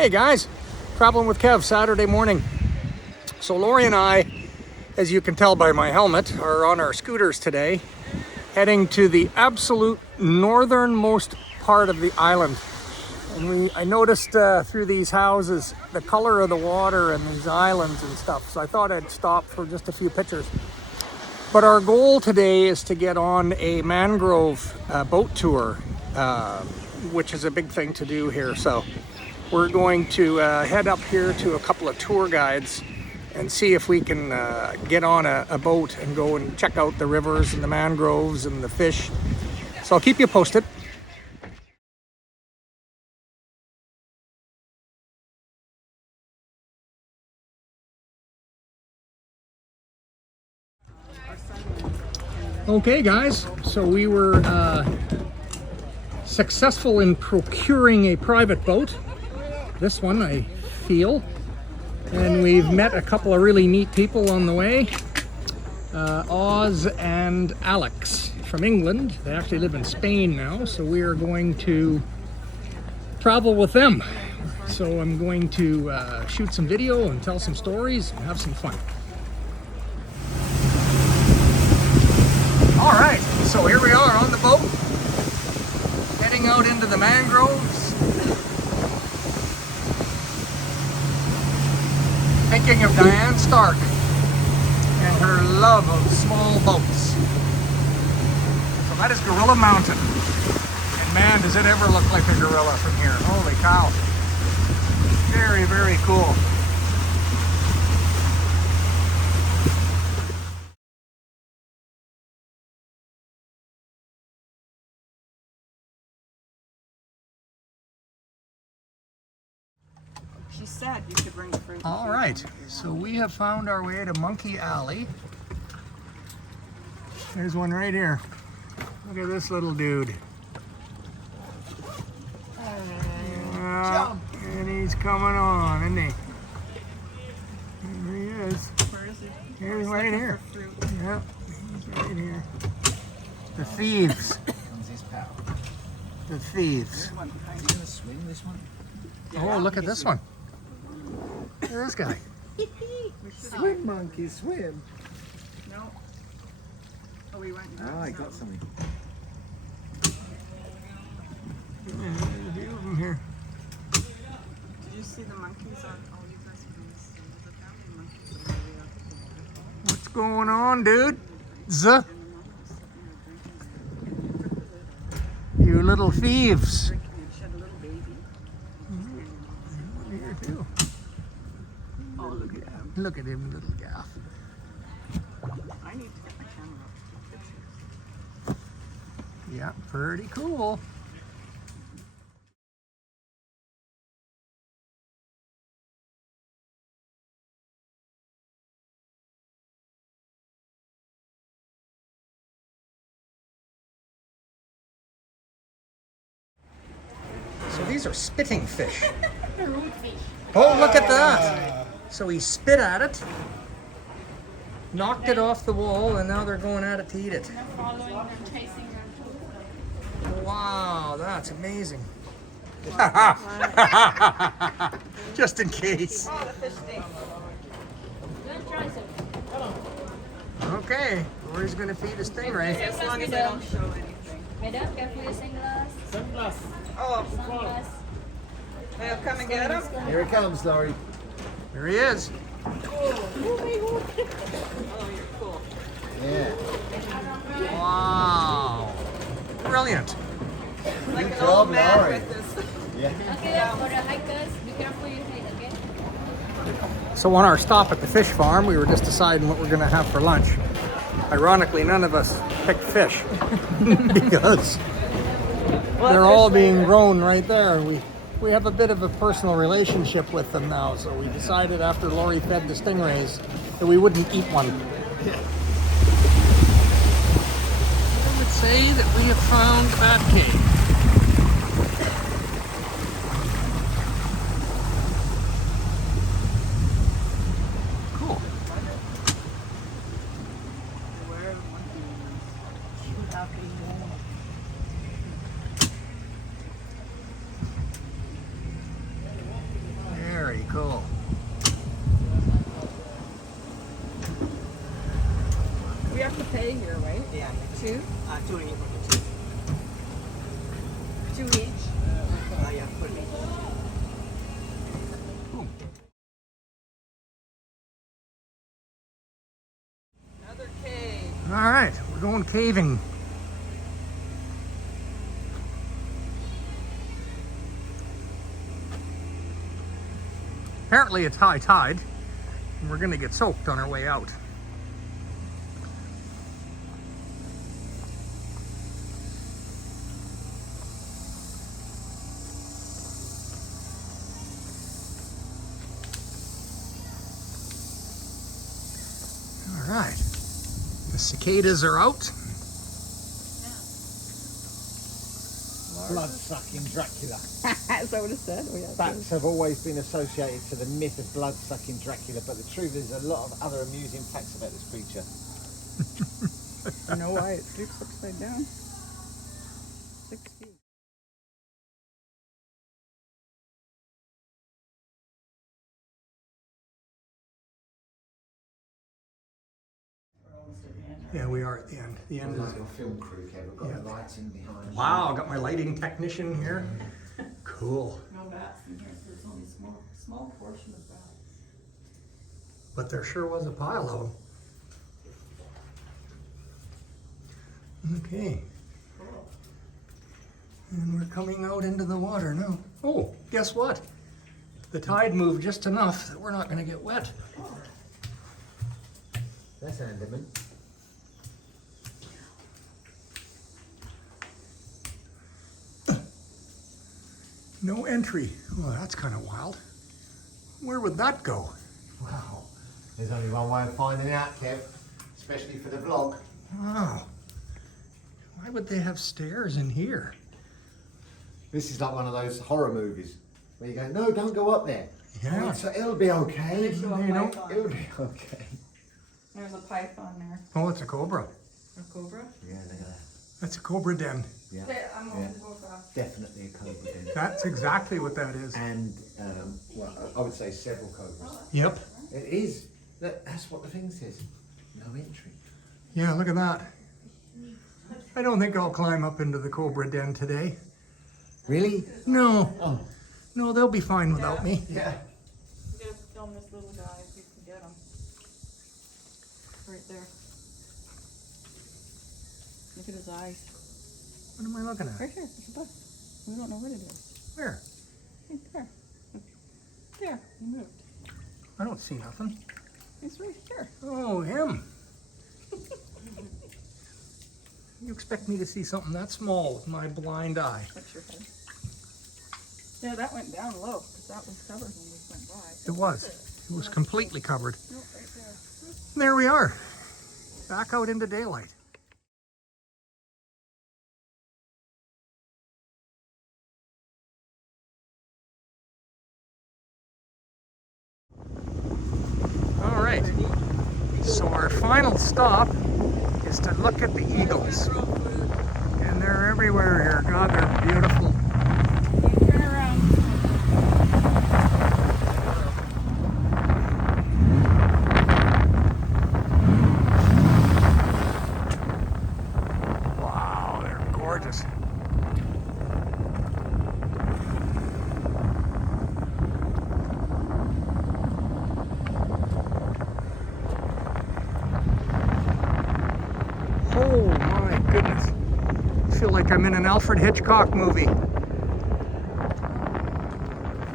Hey guys, traveling with Kev Saturday morning. So Lori and I, as you can tell by my helmet, are on our scooters today, heading to the absolute northernmost part of the island. And I noticed through these houses the color of the water and these islands and stuff, so I thought I'd stop for just a few pictures. But our goal today is to get on a mangrove boat tour, which is a big thing to do here. So we're going to head up here to a couple of tour guides and see if we can get on a boat and go and check out the rivers and the mangroves and the fish. So I'll keep you posted. Okay guys, so we were successful in procuring a private boat. This one, I feel. And we've met a couple of really neat people on the way. Oz and Alex from England. They actually live in Spain now, so we are going to travel with them. So I'm going to shoot some video and tell some stories and have some fun. All right, so here we are on the boat, heading out into the mangroves. Thinking of Diane Stark and her love of small boats. So that is Gorilla Mountain. And man, does it ever look like a gorilla from here. Holy cow. Very, very cool. She said you could bring fruit. All right, so we have found our way to Monkey Alley. There's one right here. Look at this little dude. And he's coming on, isn't he? There he is. Where is he? Here's right here. Yep, he's right here. The thieves. The thieves. Are you gonna swing this one? Oh, look at this one. Look at this guy. Swim, monkey, swim. No. Oh, we went. Oh, I got something. Yeah, there's a few of them here. Did you see the monkeys on? Oh, you guys are going to see the family monkeys. What's going on, dude? Zuh. You little thieves. She had a little baby. Here too. Oh, look at him. Look at him, little gaff. I need to get my camera up. Yeah, pretty cool. So these are spitting fish. Oh, look at that. So he spit at it, knocked it off the wall, and now they're going at it to eat it. Following them, chasing them. Wow, that's amazing. Just in case. Oh, the fish stinks. Good try some. Okay, Lori's gonna feed a stingray. As long as I don't show anything. Madam, careful your sunglass. Oh, Sunglass. they'll come and get him. Here it comes, Laurie. There he is. Oh, you're cool. Yeah. Wow. Brilliant. Like an job, old man Laurie. with this. Yeah. Okay, for the hikers, be careful your head, okay? So on our stop at the fish farm, we were just deciding what we're gonna have for lunch. Ironically, none of us picked fish because they're all being grown right there. We have a bit of a personal relationship with them now, so we decided after Lori fed the stingrays that we wouldn't eat one. I would say that we have found Bat Cave. Cool. Where the monkey is. Yeah. 2? 2 ringgit per person. 2 each? Yeah, per day. Another cave. All right, we're going caving. Apparently it's high tide, and we're gonna get soaked on our way out. All right, the cicadas are out. Blood-sucking Dracula. Is that what it said? Oh, yeah. Bats have always been associated to the myth of blood-sucking Dracula, but the truth is a lot of other amusing facts about this creature. I know why it sleeps upside down. 6 feet. Yeah, we are at the end. The end is. Like your film crew, Kev, we've got Yeah. the lighting behind. Wow, got my lighting technician here. Cool. No bats in here, so there's only a small portion of bats. But there sure was a pile of them. Okay. And we're coming out into the water now. Oh, guess what? The tide moved just enough that we're not going to get wet. That's Andaman. No entry. Well, that's kind of wild. Where would that go? Wow. There's only one way of finding out, Kev, especially for the vlog. Wow. Why would they have stairs in here? This is like one of those horror movies where you go, no, don't go up there. Yeah. Oh, it'll be okay. They show a You know, python. It'll be okay. There's a python there. Oh, it's a cobra. A cobra? Yeah, look at that. That's a cobra den. Yeah, I'm Yeah. gonna go fast. definitely a cobra den. That's exactly what that is. And, well, I would say several cobras. Yep. It is. That's what the thing says. No entry. Yeah, look at that. I don't think I'll climb up into the cobra den today. Really? No. Oh. No, they'll be fine without me. Yeah. You gotta film this little guy if you can get him. Right there. Look at his eyes. What am I looking at? Right here, it's a bug. We don't know what it is. Where? Right there. There, he moved. I don't see nothing. He's right here. Oh, him. You expect me to see something that small with my blind eye? That's your head. Yeah, that went down low, because that was covered when we went by. It was. It was completely covered. Nope, right there. There we are. Back out into daylight. All right. So our final stop is to look at the eagles. And they're everywhere here. God, they're beautiful. You turn around. Wow, they're gorgeous. Oh my goodness. I feel like I'm in an Alfred Hitchcock movie.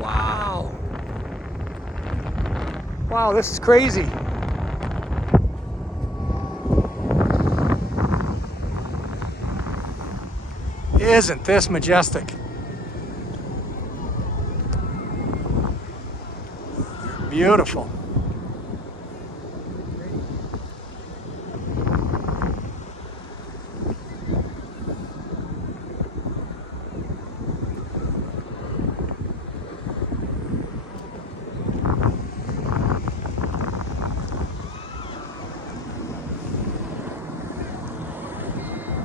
Wow. Wow, this is crazy. Isn't this majestic? Beautiful.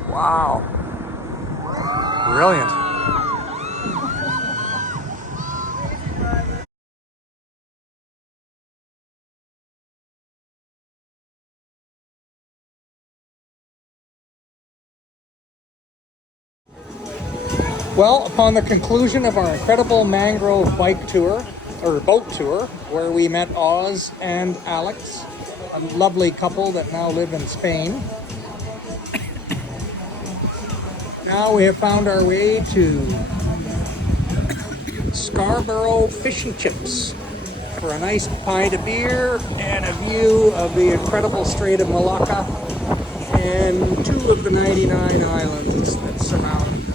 Wow. Brilliant. Well, upon the conclusion of our incredible mangrove bike tour, or boat tour, where we met Oz and Alex, a lovely couple that now live in Spain. Now we have found our way to Scarborough Fish and Chips for a nice pint of beer and a view of the incredible Strait of Malacca and 2 of the 99 islands that surround